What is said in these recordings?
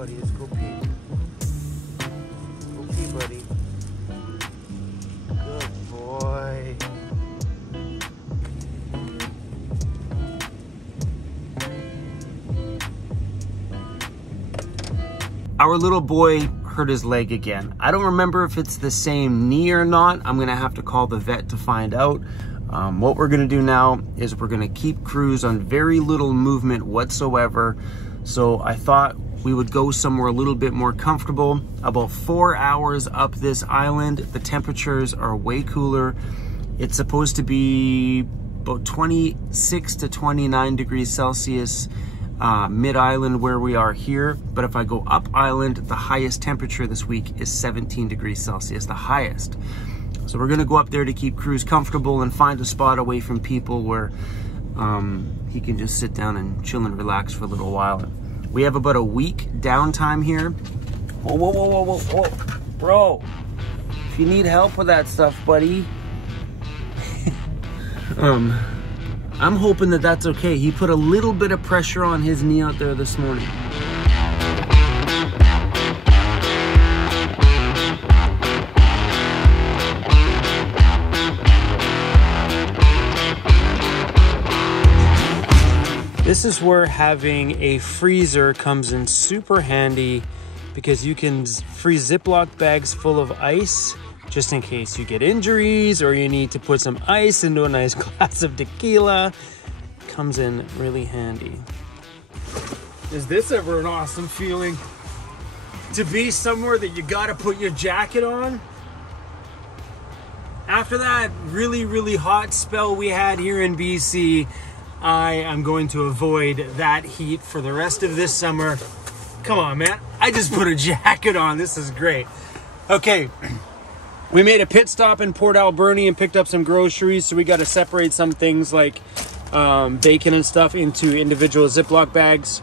buddy. Let's go pee. Go pee, buddy. Good boy. Our little boy hurt his leg again. I don't remember if it's the same knee or not. I'm gonna have to call the vet to find out. What we're gonna do now is we're gonna keep Cruz on very little movement whatsoever. So I thought we would go somewhere a little bit more comfortable. About 4 hours up this island, the temperatures are way cooler. It's supposed to be about 26 to 29 degrees Celsius mid-island where we are here. But if I go up island, the highest temperature this week is 17 degrees Celsius, the highest. So we're gonna go up there to keep Cruz comfortable and find a spot away from people where he can just sit down and chill and relax for a little while. We have about a week downtime here. Whoa, whoa, whoa, whoa, whoa, whoa. Bro, if you need help with that stuff, buddy. I'm hoping that that's okay. He put a little bit of pressure on his knee out there this morning. This is where having a freezer comes in super handy because you can freeze Ziploc bags full of ice just in case you get injuries or you need to put some ice into a nice glass of tequila. Comes in really handy. Is this ever an awesome feeling? To be somewhere that you gotta put your jacket on? After that really, really hot spell we had here in BC, I am going to avoid that heat for the rest of this summer. Come on, man. I just put a jacket on. This is great. Okay, we made a pit stop in Port Alberni and picked up some groceries, so we got to separate some things like bacon and stuff into individual Ziploc bags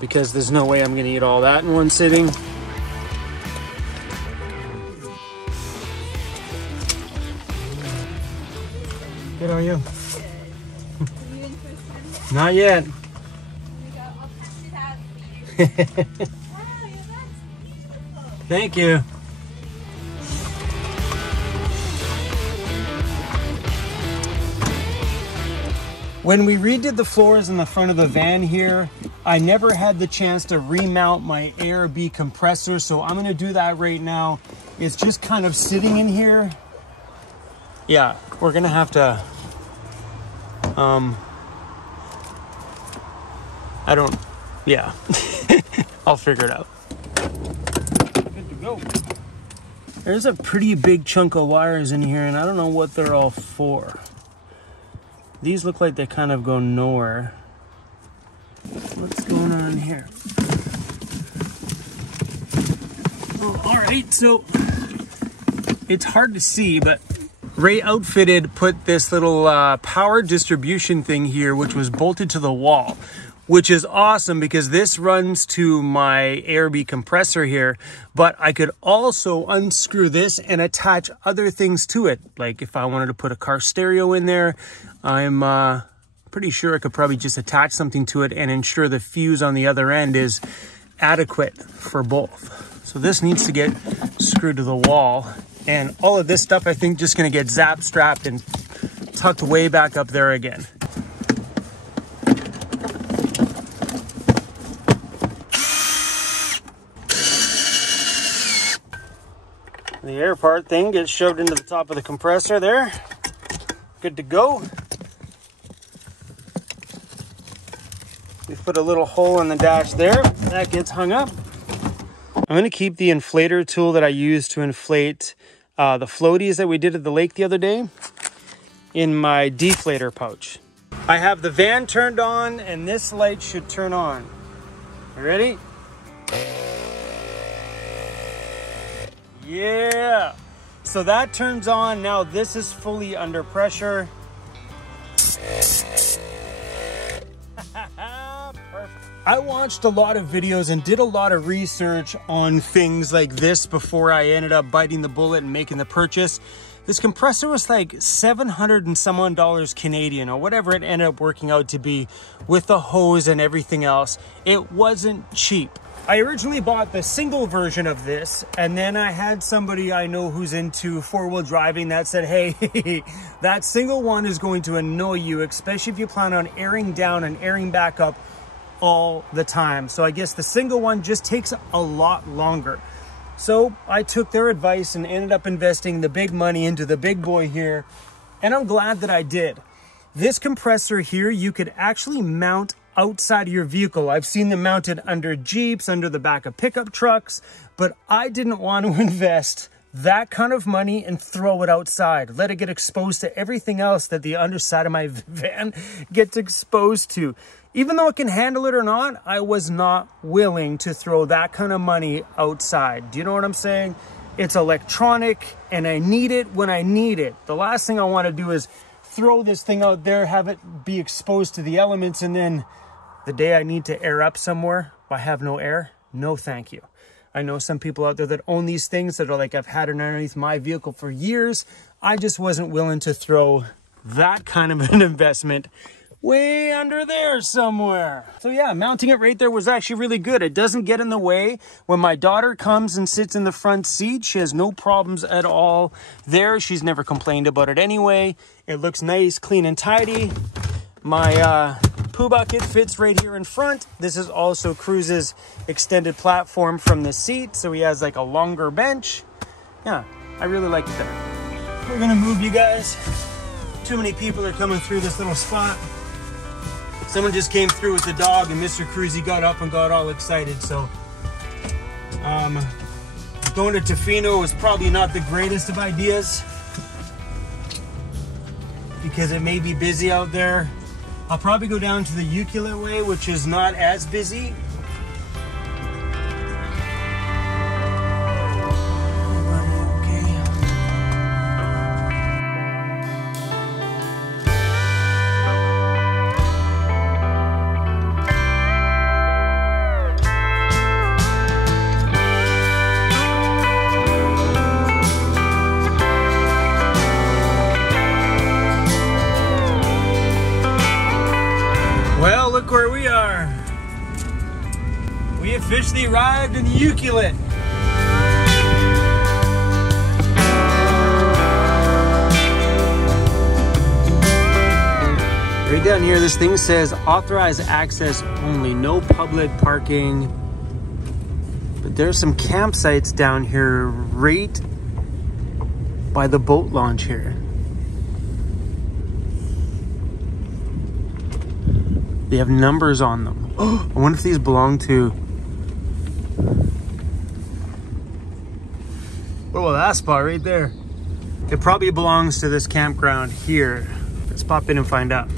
because there's no way I'm going to eat all that in one sitting. Good on you. Not yet. Thank you. When we redid the floors in the front of the van here, I never had the chance to remount my ARB compressor, so I'm gonna do that right now. It's just kind of sitting in here. Yeah, we're gonna have to, yeah, I'll figure it out. Good to go. There's a pretty big chunk of wires in here, and I don't know what they're all for. These look like they kind of go nowhere. What's going on here? Oh, all right, so it's hard to see, but Ray Outfitted put this little power distribution thing here, which was bolted to the wall, which is awesome because this runs to my ARB compressor here, but I could also unscrew this and attach other things to it. Like if I wanted to put a car stereo in there, I'm pretty sure I could probably just attach something to it and ensure the fuse on the other end is adequate for both. So this needs to get screwed to the wall, and all of this stuff I think just gonna get zap strapped and tucked way back up there again. The air part thing gets shoved into the top of the compressor there. Good to go. We've put a little hole in the dash there. That gets hung up. I'm going to keep the inflator tool that I used to inflate the floaties that we did at the lake the other day in my deflator pouch. I have the van turned on and this light should turn on. You ready? Yeah, so that turns on. Now this is fully under pressure. Perfect. I watched a lot of videos and did a lot of research on things like this before I ended up biting the bullet and making the purchase. This compressor was like 700 and some odd dollars Canadian, or whatever it ended up working out to be, with the hose and everything else. It wasn't cheap. I originally bought the single version of this, and then I had somebody I know who's into four-wheel driving that said, hey, that single one is going to annoy you, especially if you plan on airing down and airing back up all the time. So I guess the single one just takes a lot longer. So I took their advice and ended up investing the big money into the big boy here, and I'm glad that I did. This compressor here, you could actually mount outside of your vehicle. I've seen them mounted under Jeeps, under the back of pickup trucks, but I didn't want to invest that kind of money and throw it outside. Let it get exposed to everything else that the underside of my van gets exposed to. Even though it can handle it or not, I was not willing to throw that kind of money outside. Do you know what I'm saying? It's electronic and I need it when I need it. The last thing I want to do is throw this thing out there, have it be exposed to the elements, and then the day I need to air up somewhere, I have no air. No, thank you. I know some people out there that own these things that are like, I've had it underneath my vehicle for years. I just wasn't willing to throw that kind of an investment way under there somewhere. So yeah, mounting it right there was actually really good. It doesn't get in the way. When my daughter comes and sits in the front seat, she has no problems at all there. She's never complained about it anyway. It looks nice, clean and tidy. My poo bucket fits right here in front. This is also Cruise's extended platform from the seat, so he has like a longer bench. Yeah, I really like it there. We're gonna move, you guys. Too many people are coming through this little spot. Someone just came through with the dog, and Mr. Cruzy got up and got all excited. So going to Tofino is probably not the greatest of ideas because it may be busy out there. I'll probably go down to the Ucluelet way, which is not as busy. Look where we are. We officially arrived in Ucluelet. Right down here, this thing says authorized access only, no public parking. But there's some campsites down here right by the boat launch here. They have numbers on them. I wonder if these belong to... Oh, that spot right there. It probably belongs to this campground here. Let's pop in and find out.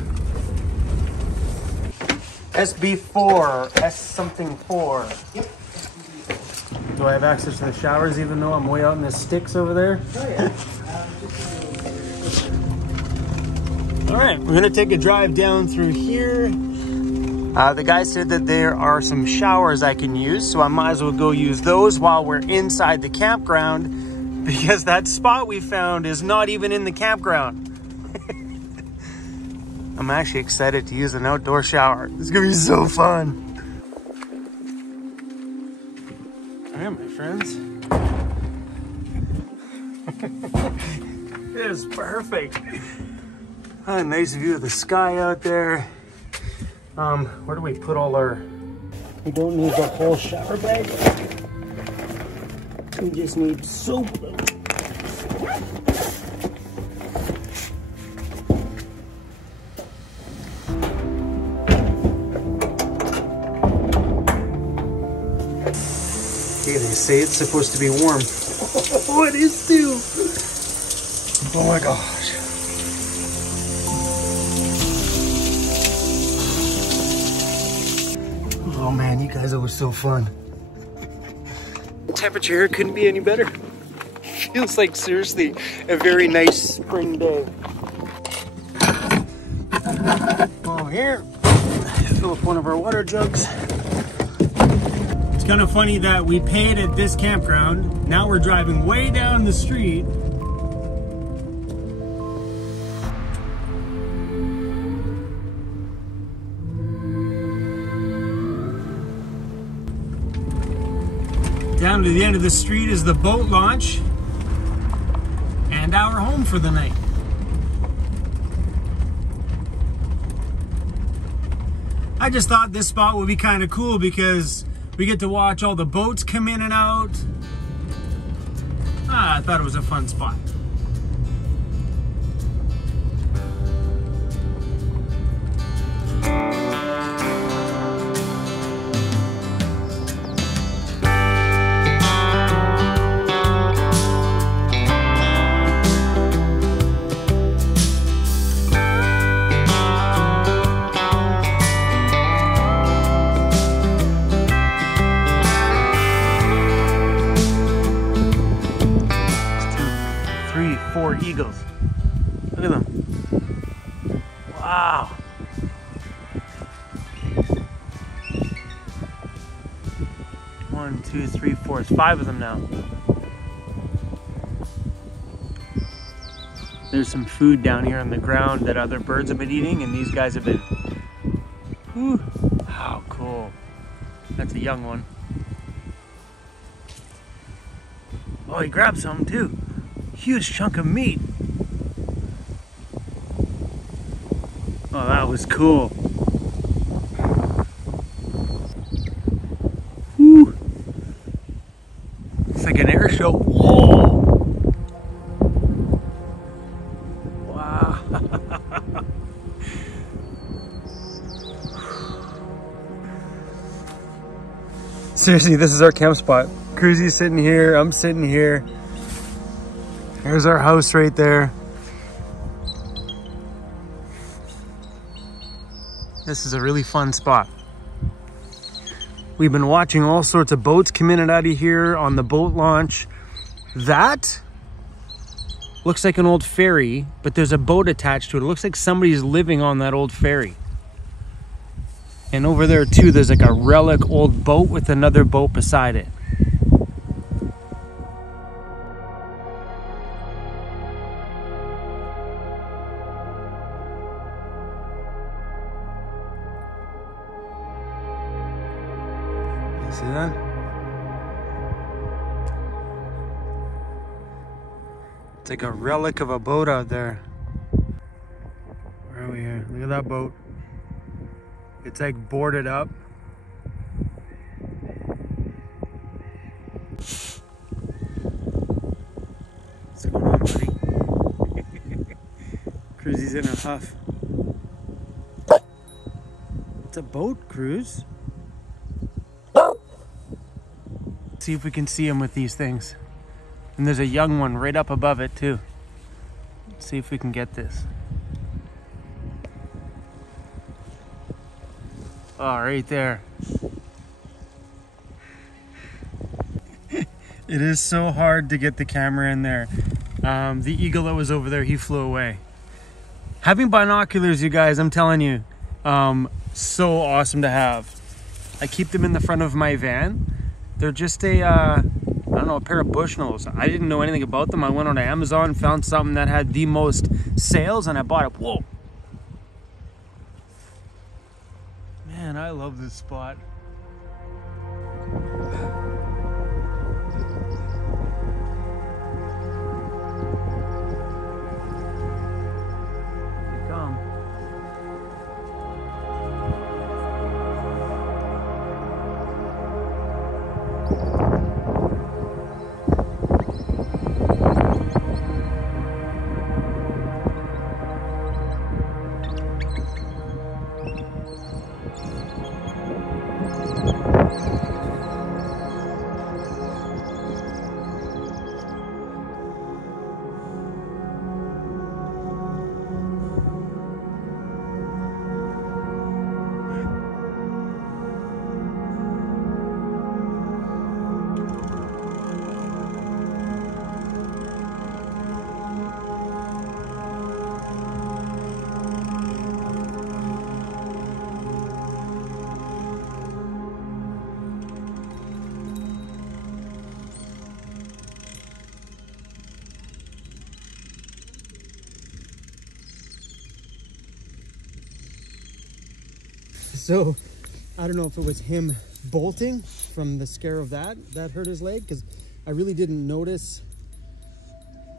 SB4, S something 4. Yep. Do I have access to the showers even though I'm way out in the sticks over there? Oh yeah. All right, we're gonna take a drive down through here. The guy said that there are some showers I can use, so I might as well go use those while we're inside the campground, because that spot we found is not even in the campground. I'm actually excited to use an outdoor shower. It's gonna be so fun. All right, my friends. It is perfect. A nice view of the sky out there. Where do we put all our... We don't need the whole shower bag. We just need soap. Okay, they say it's supposed to be warm. Oh, it is too. Oh my gosh. Oh man, you guys, it was so fun. Temperature here couldn't be any better. Feels like seriously a very nice spring day. Oh, here, fill up one of our water jugs. It's kind of funny that we paid at this campground. Now we're driving way down the street Down to the end of the street is the boat launch and our home for the night. I just thought this spot would be kind of cool because we get to watch all the boats come in and out. I thought it was a fun spot. Four eagles. Look at them. Wow. One, two, three, four. It's 5 of them now. There's some food down here on the ground that other birds have been eating, and these guys have been. Whew. How cool. That's a young one. Oh, he grabbed some too. Huge chunk of meat. Oh, that was cool. Whew. It's like an air show. Whoa. Wow. Seriously, this is our camp spot. Cruzy's sitting here, I'm sitting here. There's our house right there. This is a really fun spot. We've been watching all sorts of boats come in and out of here on the boat launch. That looks like an old ferry, but there's a boat attached to it. It looks like somebody's living on that old ferry. And over there too, there's like a relic old boat with another boat beside it. See that? It's like a relic of a boat out there. Where are we here? Look at that boat. It's like boarded up. What's going on, buddy? Cruzy's in a huff. It's a boat, Cruz. See if we can see him with these things. And there's a young one right up above it too. Let's see if we can get this. Oh, right there. It is so hard to get the camera in there. The eagle that was over there, he flew away. Having binoculars, you guys, I'm telling you, so awesome to have. I keep them in the front of my van. They're just a, I don't know, a pair of Bushnells. I didn't know anything about them. I went on Amazon, found something that had the most sales, and I bought it. Whoa. Man, I love this spot. Here they come. So, I don't know if it was him bolting from the scare of that hurt his leg, because I really didn't notice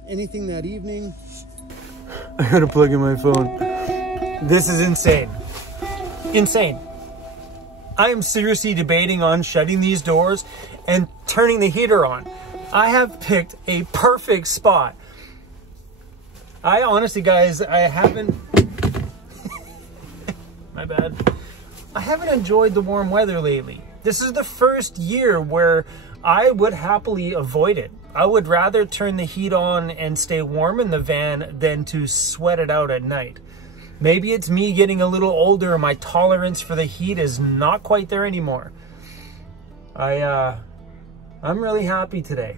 anything that evening. I gotta plug in my phone. This is insane. Insane. I am seriously debating on shutting these doors and turning the heater on. I have picked a perfect spot. I honestly, guys, I haven't... My bad. I haven't enjoyed the warm weather lately. This is the first year where I would happily avoid it. I would rather turn the heat on and stay warm in the van than to sweat it out at night. Maybe it's me getting a little older and my tolerance for the heat is not quite there anymore. I'm really happy today.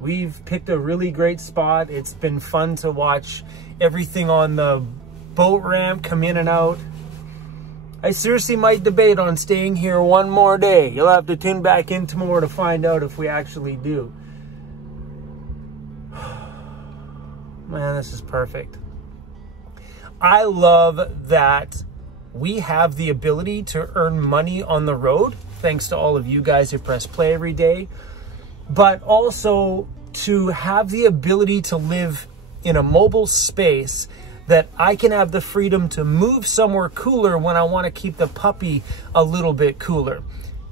We've picked a really great spot. It's been fun to watch everything on the boat ramp come in and out. I seriously might debate on staying here one more day. You'll have to tune back in tomorrow to find out if we actually do. Man, this is perfect. I love that we have the ability to earn money on the road, thanks to all of you guys who press play every day, but also to have the ability to live in a mobile space that I can have the freedom to move somewhere cooler when I want to keep the puppy a little bit cooler.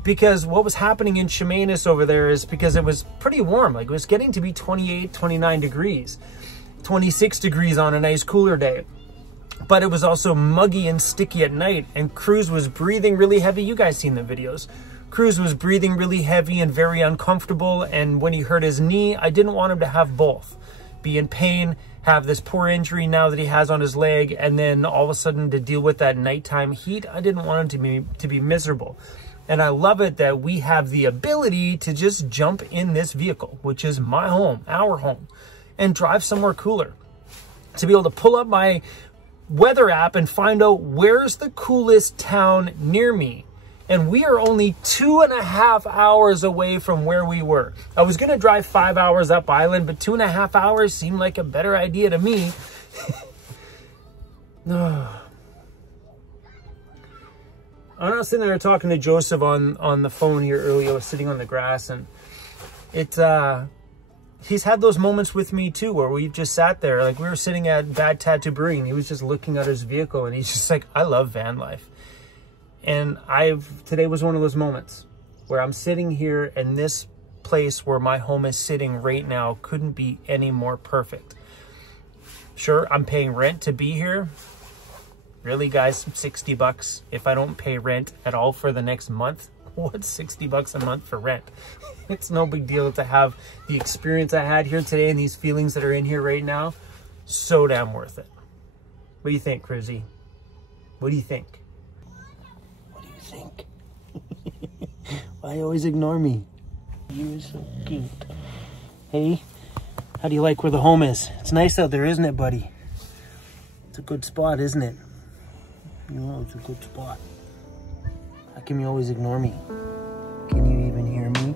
Because what was happening in Chemainus over there is because it was pretty warm. Like, it was getting to be 28, 29 degrees, 26 degrees on a nice cooler day. But it was also muggy and sticky at night, and Cruz was breathing really heavy. You guys seen the videos. Cruz was breathing really heavy and very uncomfortable, and when he hurt his knee, I didn't want him to have both. Be in pain, have this poor injury now that he has on his leg, and then all of a sudden to deal with that nighttime heat. I didn't want him to be miserable. And I love it that we have the ability to just jump in this vehicle, which is my home, our home, and drive somewhere cooler. To be able to pull up my weather app and find out where's the coolest town near me. And we are only 2.5 hours away from where we were. I was going to drive 5 hours up island, but 2.5 hours seemed like a better idea to me. I'm sitting there talking to Joseph on the phone here earlier. I was sitting on the grass, and he's had those moments with me too, where we've just sat there. Like, we were sitting at Bad Tattoo Brewing, and he was just looking at his vehicle, and he's just like, I love van life. And today was one of those moments where I'm sitting here, and this place where my home is sitting right now couldn't be any more perfect. Sure, I'm paying rent to be here. Really, guys, $60 if I don't pay rent at all for the next month. What's $60 a month for rent? It's no big deal to have the experience I had here today and these feelings that are in here right now. So damn worth it. What do you think, Cruzy? What do you think? What do you think? Why you always ignore me? You're so cute. Hey, how do you like where the home is? It's nice out there, isn't it, buddy? It's a good spot, isn't it? You know, it's a good spot. How come you always ignore me? Can you even hear me?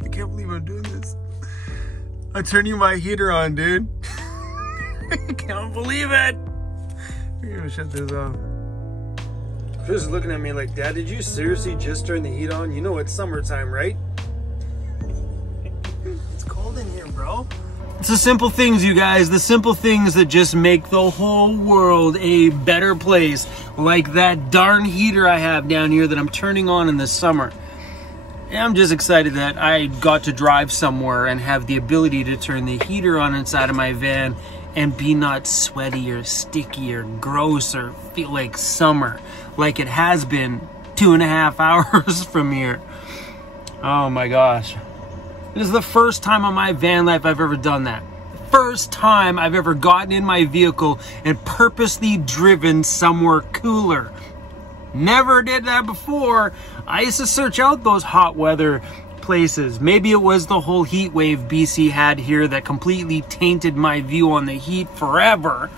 I can't believe I'm doing this. I'm turning my heater on, dude. I can't believe it. I'm gonna shut this off. Chris is looking at me like, Dad, did you seriously just turn the heat on? You know it's summertime, right? It's cold in here, bro. It's the simple things, you guys. The simple things that just make the whole world a better place. Like that darn heater I have down here that I'm turning on in the summer. And I'm just excited that I got to drive somewhere and have the ability to turn the heater on inside of my van and be not sweaty or sticky or gross or feel like summer like it has been 2.5 hours from here. Oh my gosh. This is the first time in my van life I've ever done that. First time I've ever gotten in my vehicle and purposely driven somewhere cooler. Never did that before. I used to search out those hot weather places. Maybe it was the whole heat wave BC had here that completely tainted my view on the heat forever.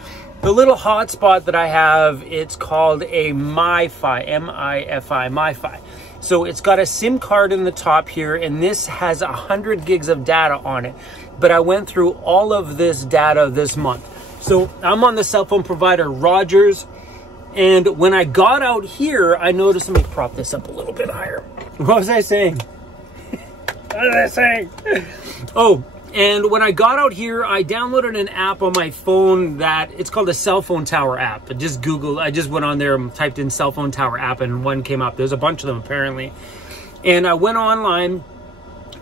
The little hotspot that I have, it's called a MiFi, M-I-F-I, MiFi. So it's got a SIM card in the top here, and this has 100 gigs of data on it. But I went through all of this data this month. So I'm on the cell phone provider Rogers, and when I got out here, I noticed, let me prop this up a little bit higher. What was I saying? What was I saying? Oh, and when I got out here, I downloaded an app on my phone that it's called a cell phone tower app. I just went on there and typed in cell phone tower app, and one came up. There's a bunch of them apparently. And I went online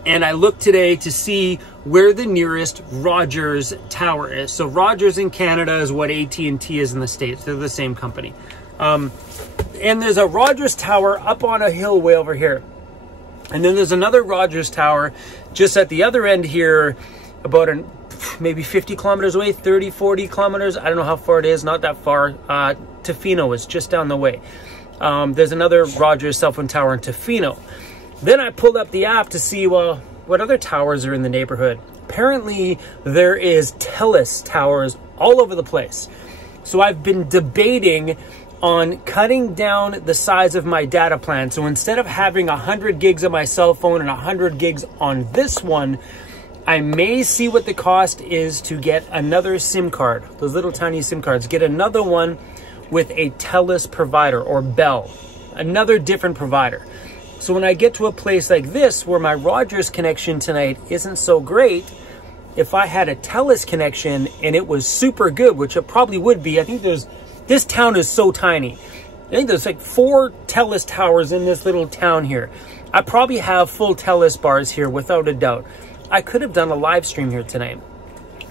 and I looked today to see where the nearest Rogers tower is. So Rogers in Canada is what AT&T is in the States. They're the same company. And there's a Rogers tower up on a hill way over here. And then there's another Rogers tower just at the other end here, about maybe 50 kilometers away, 30, 40 kilometers. I don't know how far it is, not that far. Tofino is just down the way. There's another Rogers cell phone tower in Tofino. Then I pulled up the app to see, well, what other towers are in the neighborhood. Apparently there is TELUS towers all over the place. So I've been debating on cutting down the size of my data plan. So instead of having 100 gigs on my cell phone and 100 gigs on this one, I may see what the cost is to get another SIM card, those little tiny SIM cards, get another one with a TELUS provider or Bell, another different provider. So when I get to a place like this where my Rogers connection tonight isn't so great, if I had a TELUS connection and it was super good, which it probably would be, I think this town is so tiny. I think there's like 4 TELUS towers in this little town here. I probably have full TELUS bars here without a doubt. I could have done a live stream here tonight.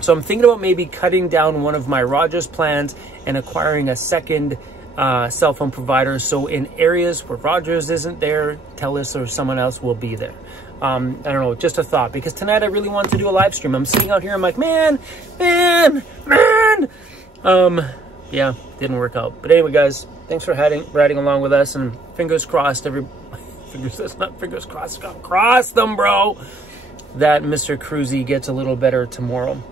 So I'm thinking about maybe cutting down one of my Rogers plans and acquiring a second cell phone provider. So in areas where Rogers isn't there, TELUS or someone else will be there. I don't know, just a thought, because tonight I really want to do a live stream. I'm sitting out here, I'm like, man. Yeah, didn't work out. But anyway, guys, thanks for riding along with us, and fingers crossed, fingers crossed, cross them, bro, that Mr. Cruzy gets a little better tomorrow.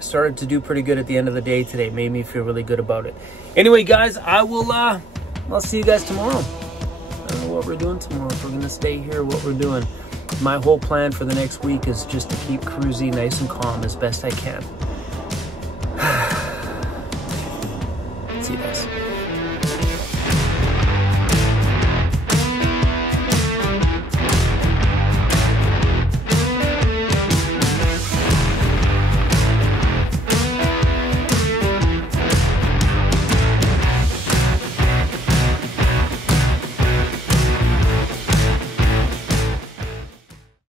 Started to do pretty good at the end of the day today. Made me feel really good about it. Anyway, guys, I'll see you guys tomorrow. I don't know what we're doing tomorrow. If we're gonna stay here, what we're doing. My whole plan for the next week is just to keep Cruzy nice and calm as best I can.